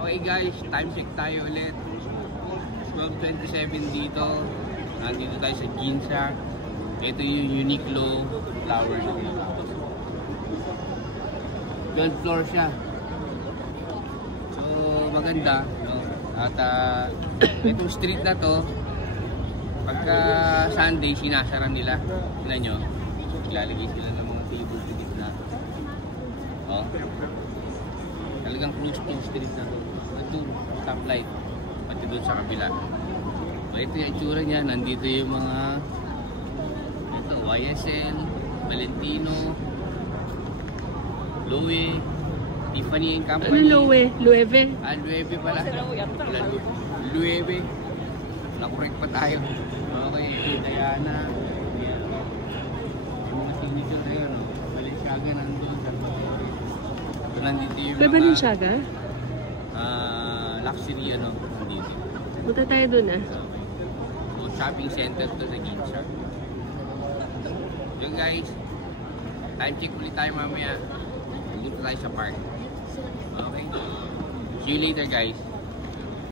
Okay guys, time check tayo ulit. 12:27 dito. Nandito tayo sa Ginza. Ito yung Uniqlo flower. 12 floor siya. So maganda, no? At itong street na to, pagka Sunday sinasara nila. Tignan nyo, ilalagay sila ng mga table sa gitna. Oh. Talagang close to street na to. Ito, stoplight. Pati doon sa kabila. So, ito yung itsura niya. Nandito yung mga ito, YSL, Valentino, Loewe, Tiffany & Company. Ano Loewe? Loewe? Ah, Loewe pala. Loewe. Nakorek pa tayo. Okay, Diana. Yung mga signature na yun. Balenciaga nandun. So, nandito yung mga Balenciaga? luxury ano. Nandito. Punta tayo dun ah. So, shopping center to sa Ginza. So guys, time check ulit tayo mamaya. Nandito tayo sa park. Okay? See you later guys.